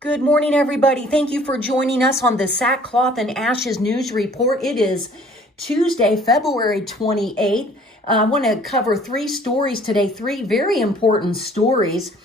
Good morning, everybody. Thank you for joining us on the Sackcloth and Ashes News Report. It is Tuesday, February 28th. I want to cover three stories today, three very important stories.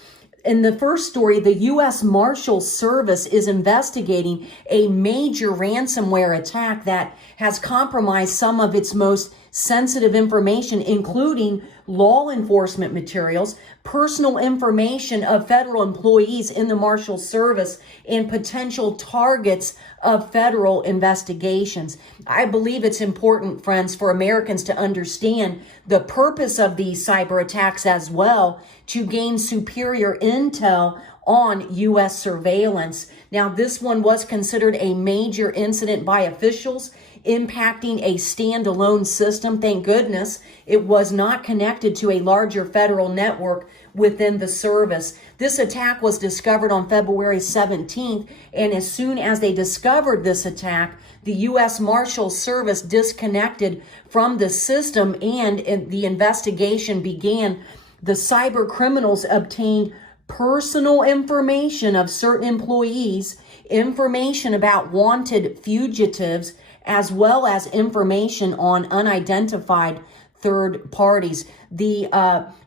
In the first story, the U.S. Marshals Service is investigating a major ransomware attack that has compromised some of its most sensitive information, including law enforcement materials, personal information of federal employees in the Marshals Service, and potential targets of federal investigations. I believe it's important, friends, for Americans to understand the purpose of these cyber attacks as well, to gain superior intel on U.S. surveillance. Now, this one was considered a major incident by officials, impacting a standalone system. Thank goodness it was not connected to a larger federal network within the service. This attack was discovered on February 17th, and as soon as they discovered this attack, the U.S. Marshals Service disconnected from the system and the investigation began. The cyber criminals obtained personal information of certain employees, information about wanted fugitives, as well as information on unidentified third parties. The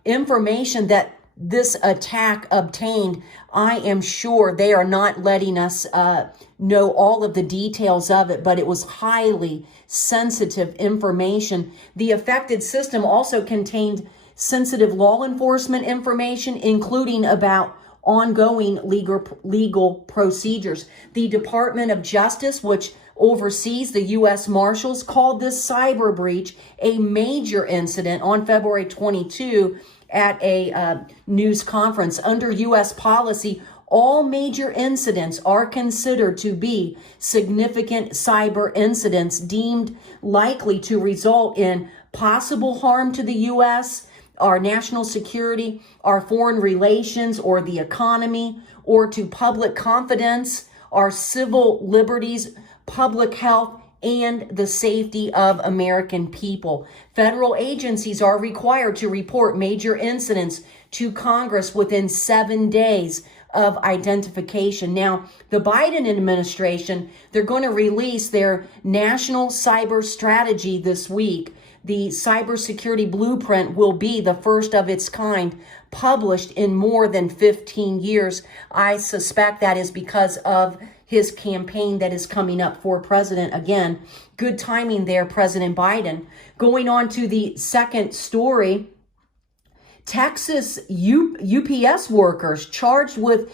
information that this attack obtained, I am sure they are not letting us know all of the details of it, but it was highly sensitive information. The affected system also contained sensitive law enforcement information, including about ongoing legal procedures. The Department of Justice, which oversees the U.S. Marshals, called this cyber breach a major incident on February 22 at a news conference. Under U.S. policy, all major incidents are considered to be significant cyber incidents deemed likely to result in possible harm to the U.S., our national security, our foreign relations, or the economy, or to public confidence, our civil liberties, public health, and the safety of American people. Federal agencies are required to report major incidents to Congress within 7 days of identification. Now, the Biden administration, they're going to release their national cyber strategy this week. The cybersecurity blueprint will be the first of its kind published in more than 15 years. I suspect that is because of his campaign that is coming up for president again. Good timing there, President Biden. Going on to the second story, Texas UPS workers charged with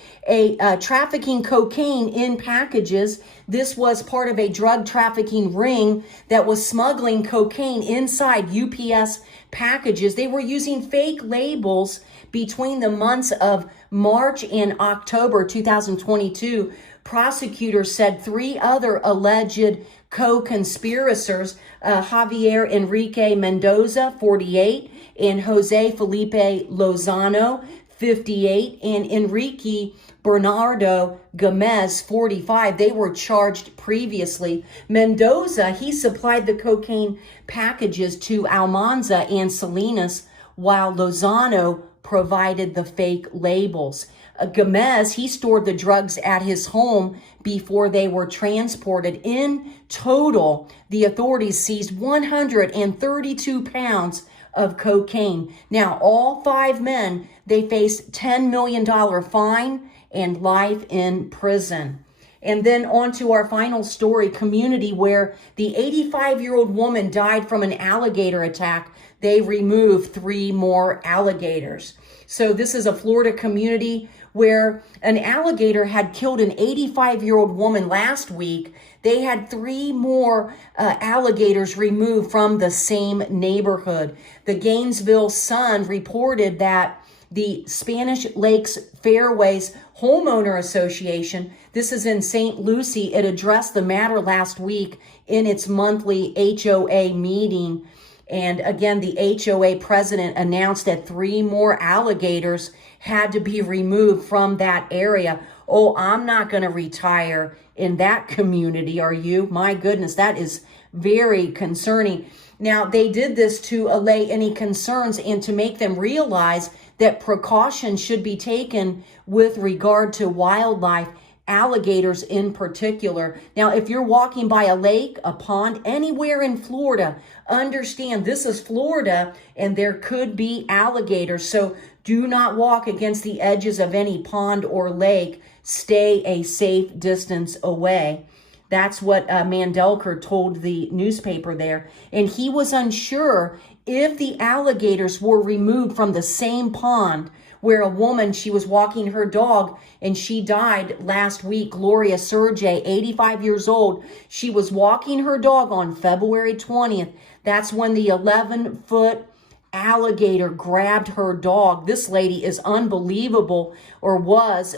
trafficking cocaine in packages. This was part of a drug trafficking ring that was smuggling cocaine inside UPS packages. They were using fake labels between the months of March and October 2022. Prosecutors said three other alleged co-conspirators, Javier Enrique Mendoza, 48, and Jose Felipe Lozano, 58, and Enrique Bernardo Gomez, 45. They were charged previously. Mendoza, he supplied the cocaine packages to Almanza and Salinas, while Lozano provided the fake labels. Gomez, he stored the drugs at his home before they were transported. In total, the authorities seized 132 pounds of cocaine. Now, all five men, they faced $10 million fine and life in prison. And then on to our final story, community where the 85-year-old woman died from an alligator attack. They removed 3 more alligators. So this is a Florida community where an alligator had killed an 85-year-old woman last week. They had 3 more alligators removed from the same neighborhood. The Gainesville Sun reported that the Spanish Lakes Fairways Homeowner Association, this is in St. Lucie, it addressed the matter last week in its monthly HOA meeting. And again, the HOA president announced that 3 more alligators had to be removed from that area. Oh, I'm not going to retire in that community, are you? My goodness, that is very concerning. Now, they did this to allay any concerns and to make them realize that precautions should be taken with regard to wildlife alligators in particular. Now, if you're walking by a lake, a pond, anywhere in Florida, understand this is Florida and there could be alligators. So do not walk against the edges of any pond or lake. Stay a safe distance away. That's what Mandelker told the newspaper there. And he was unsure if the alligators were removed from the same pond where a woman, she was walking her dog and she died last week. Gloria Sergey, 85 years old. She was walking her dog on February 20th. That's when the 11-foot alligator grabbed her dog. This lady is unbelievable, or was.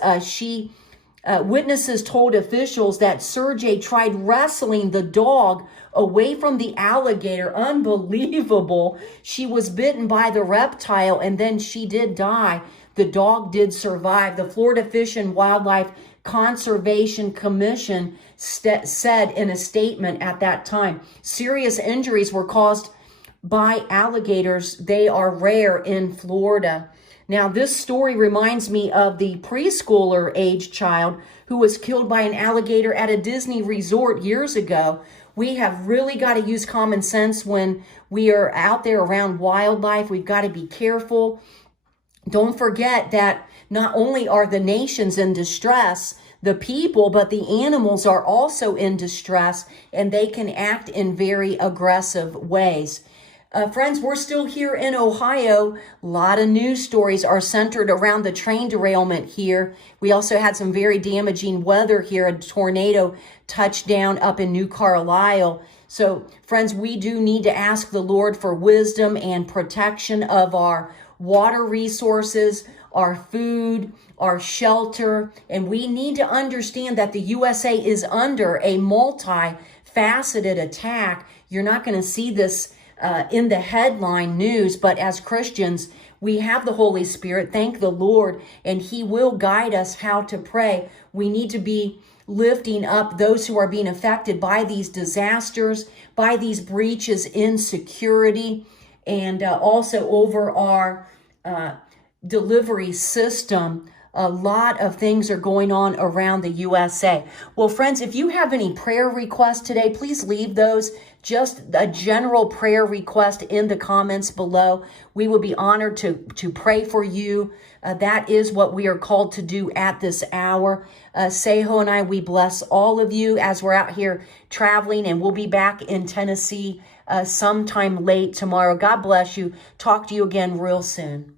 Witnesses told officials that Sergey tried wrestling the dog away from the alligator. Unbelievable. She was bitten by the reptile and then she did die. The dog did survive. The Florida Fish and Wildlife Conservation Commission said in a statement at that time, serious injuries were caused by alligators. They are rare in Florida. Now, this story reminds me of the preschooler age child who was killed by an alligator at a Disney resort years ago. We have really got to use common sense when we are out there around wildlife. We've got to be careful. Don't forget that not only are the nations in distress, the people, but the animals are also in distress, and they can act in very aggressive ways. Friends, we're still here in Ohio. A lot of news stories are centered around the train derailment here. We also had some very damaging weather here. A tornado touched down up in New Carlisle. So, friends, we do need to ask the Lord for wisdom and protection of our water resources, our food, our shelter. And we need to understand that the USA is under a multifaceted attack. You're not going to see this in the headline news, but as Christians, we have the Holy Spirit. Thank the Lord, and He will guide us how to pray. We need to be lifting up those who are being affected by these disasters, by these breaches in security, and also over our delivery system. A lot of things are going on around the USA. Well, friends, if you have any prayer requests today, please leave those. Just a general prayer request in the comments below. We will be honored to pray for you. That is what we are called to do at this hour. Seho and I, we bless all of you as we're out here traveling, and we'll be back in Tennessee sometime late tomorrow. God bless you. Talk to you again real soon.